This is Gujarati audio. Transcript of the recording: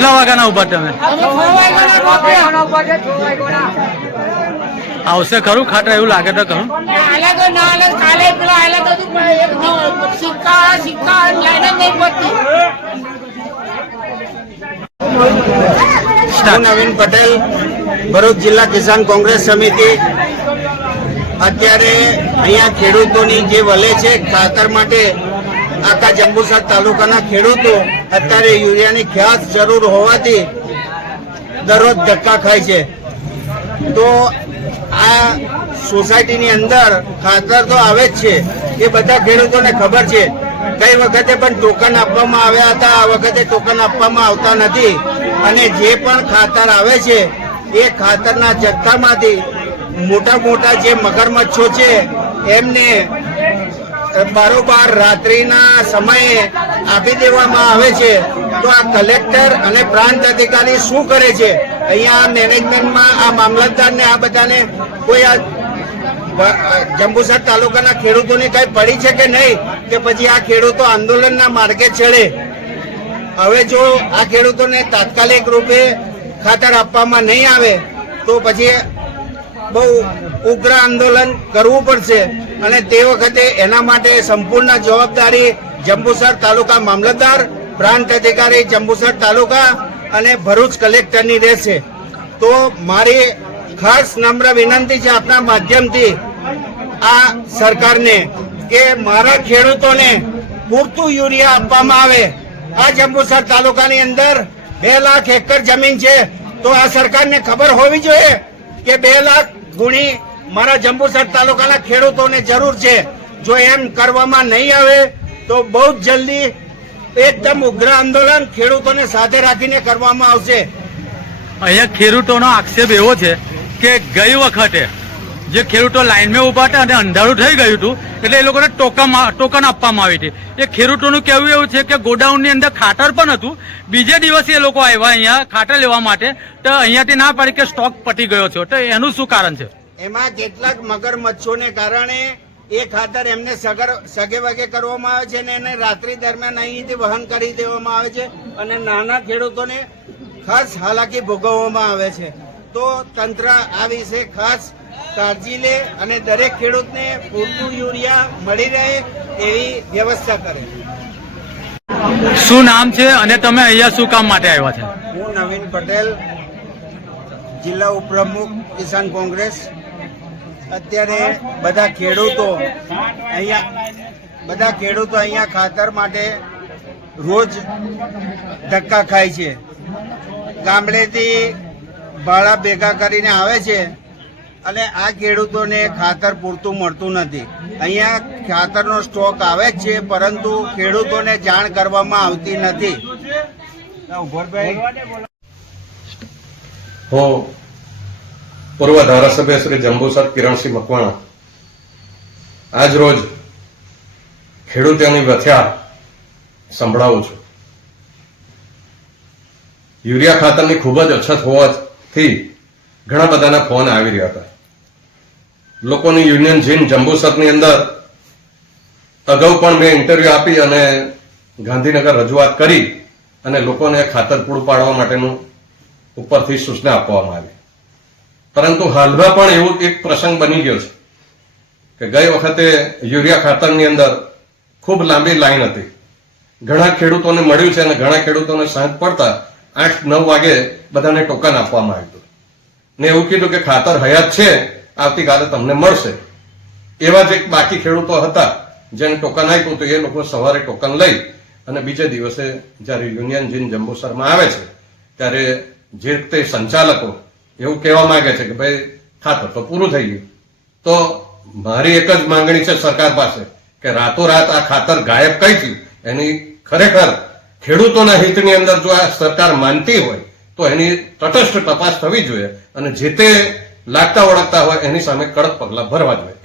કેટલા વાગ્યાના ઉભા તમે? આવશે ખરું ખાટા એવું લાગે તો ખરું? હું નવીન પટેલ, ભરૂચ જિલ્લા કિસાન કોંગ્રેસ સમિતિ. અત્યારે અહીંયા ખેડૂતોની જે વલે છે ખાતર માટે, આખા જંબુસર તાલુકાના ખેડૂતો અત્યારે યુરિયાની ખાસ જરૂર હોવાથી દરરોજ ધક્કા ખાય છે. તો આ સોસાયટીની અંદર ખાતર તો આવે જ છે, એ બધા ખેડૂતોને ખબર છે. કઈ વખતે પણ ટોકન આપવામાં આવ્યા હતા, આ વખતે ટોકન આપવામાં આવતા નથી. અને જે પણ ખાતર આવે છે એ ખાતરના જથ્થામાંથી મોટા મોટા જે મગરમચ્છો છે એમને બારોબાર રાત્રિના સમયે આપી દેવામાં આવે છે. તો આ કલેક્ટર અને પ્રાંત અધિકારી શું કરે છે? અહીંયા મેનેજમેન્ટમાં આ મામલતદારને આ બધાને કોઈ આ જંબુસર તાલુકાના ખેડૂતોને કઈ પડી છે કે નહીં, કે પછી આ ખેડૂતો આંદોલનના માર્ગે ચડે? હવે જો આ ખેડૂતોને તાત્કાલિક રૂપે ખાતર આપવામાં નહીં આવે તો પછી બહુ ઉગ્ર આંદોલન કરવું પડશે. અને તે વખતે એના માટે સંપૂર્ણ જવાબદારી જંબુસર તાલુકા મામલતદાર, પ્રાંત અધિકારી જંબુસર તાલુકા અને ભરૂચ કલેક્ટરની રહેશે. તો મારી ખાસ નમ્ર વિનંતી છે આપના માધ્યમથી આ સરકારને કે મારા ખેડૂતોને પૂરતું યુરિયા આપવામાં આવે. આ જંબુસર તાલુકાની અંદર 2 લાખ એકર જમીન છે. તો આ સરકારને ખબર હોવી જોઈએ કે 2 લાખ ગુણી મારા જંબુસર તાલુકાના ખેડૂતોને જરૂર છે. જો એમ કરવામાં નહીં આવે તો બહુ જ જલ્દી એકદમ ઉગ્ર આંદોલન ખેડૂતોને સાથે રાખીને કરવામાં આવશે. અહીંયા ખેડૂતોનો આક્ષેપ એવો છે કે ગઈ વખતે જે ખેડૂતો લાઈનમાં ઉભા હતા અને અંધારું થઈ ગયું હતું એટલે એ લોકોને ટોકન આપવામાં આવી હતી. એ ખેડૂતોનું કહેવું એવું છે કે ગોડાઉનની અંદર ખાતર પણ હતું. બીજે દિવસે એ લોકો આવ્યા અહીંયા ખાતર લેવા માટે, તો અહીંયાથી ના પાડી કે સ્ટોક પતી ગયો છે. તો એનું શું કારણ છે? એમાં કેટલાક મગરમચ્છોને કારણે એ ખાતર એમને સગે વગે કરવામાં આવે છે અને એને રાત્રિ દરમિયાન અહીંથી વહન કરી દેવામાં આવે છે અને નાના ખેડૂતોને ખાસ હાલાકી ભોગવવામાં આવે છે. તો તંત્ર આ વિશે ખાસ કાળજી લે અને દરેક ખેડૂતને પૂરતું યુરિયા મળી રહે એવી વ્યવસ્થા કરે. શું નામ છે અને તમે અહીંયા શું કામ માટે આવ્યા છે? હું નવીન પટેલ, જિલ્લા ઉપપ્રમુખ કિસાન કોંગ્રેસ. અત્યારે બધા ખેડૂતો અહીંયા ખાતર માટે રોજ ધક્કા ખાય છે. ગામડેથી ભાડા ભેગા કરીને આવે છે અને આ ખેડૂતોને ખાતર પૂરતું મળતું નથી. અહીંયા ખાતરનો સ્ટોક આવે જ છે પરંતુ ખેડૂતોને જાણ કરવામાં આવતી નથી. હું પૂર્વ ધારાસભ્ય શ્રી જંબુસર કિરણસિંહ મકવાણા આજ રોજ ખેડૂતોની વ્યથા સંભળાવું છું. યુરિયા ખાતરની ખૂબ જ અછત હોવાથી ઘણા બધાના ફોન આવી રહ્યા હતા. લોકોની યુનિયન જીન જંબુસરની અંદર અગાઉ પણ મેં ઇન્ટરવ્યુ આપી અને ગાંધીનગર રજૂઆત કરી અને લોકોને ખાતર પૂરું પાડવા માટેનું ઉપરથી સૂચના આપવામાં આવી. પરંતુ હાલમાં પણ એવું એક પ્રસંગ બની ગયો છે કે ગઈ વખતે યુરિયા ખાતરની અંદર ખૂબ લાંબી લાઈન હતી. ઘણા ખેડૂતોને મળ્યું છે અને ઘણા ખેડૂતોને સાંજ પડતા 8-9 વાગે બધાને ટોકન આપવામાં આવ્યું ને એવું કીધું કે ખાતર હયાત છે, આવતીકાલે તમને મળશે. એવા જ એક બાકી ખેડૂતો હતા જેને ટોકન આપ્યું તો એ લોકો સવારે ટોકન લઈ અને બીજે દિવસે જ્યારે યુનિયન જીન જંબુસરમાં આવે છે ત્યારે જે તે સંચાલકો એવું કહેવા માંગે છે કે ભાઈ ખાતર તો પૂરું થઈ ગયું. તો મારી એક જ માંગણી છે સરકાર પાસે કે રાતોરાત આ ખાતર ગાયબ કઈ થયું એની ખરેખર ખેડૂતોના હિતની અંદર જો આ સરકાર માનતી હોય તો એની તટસ્થ તપાસ થવી જોઈએ અને જે તે લાગતા ઓળખતા હોય એની સામે કડક પગલાં ભરવા જોઈએ.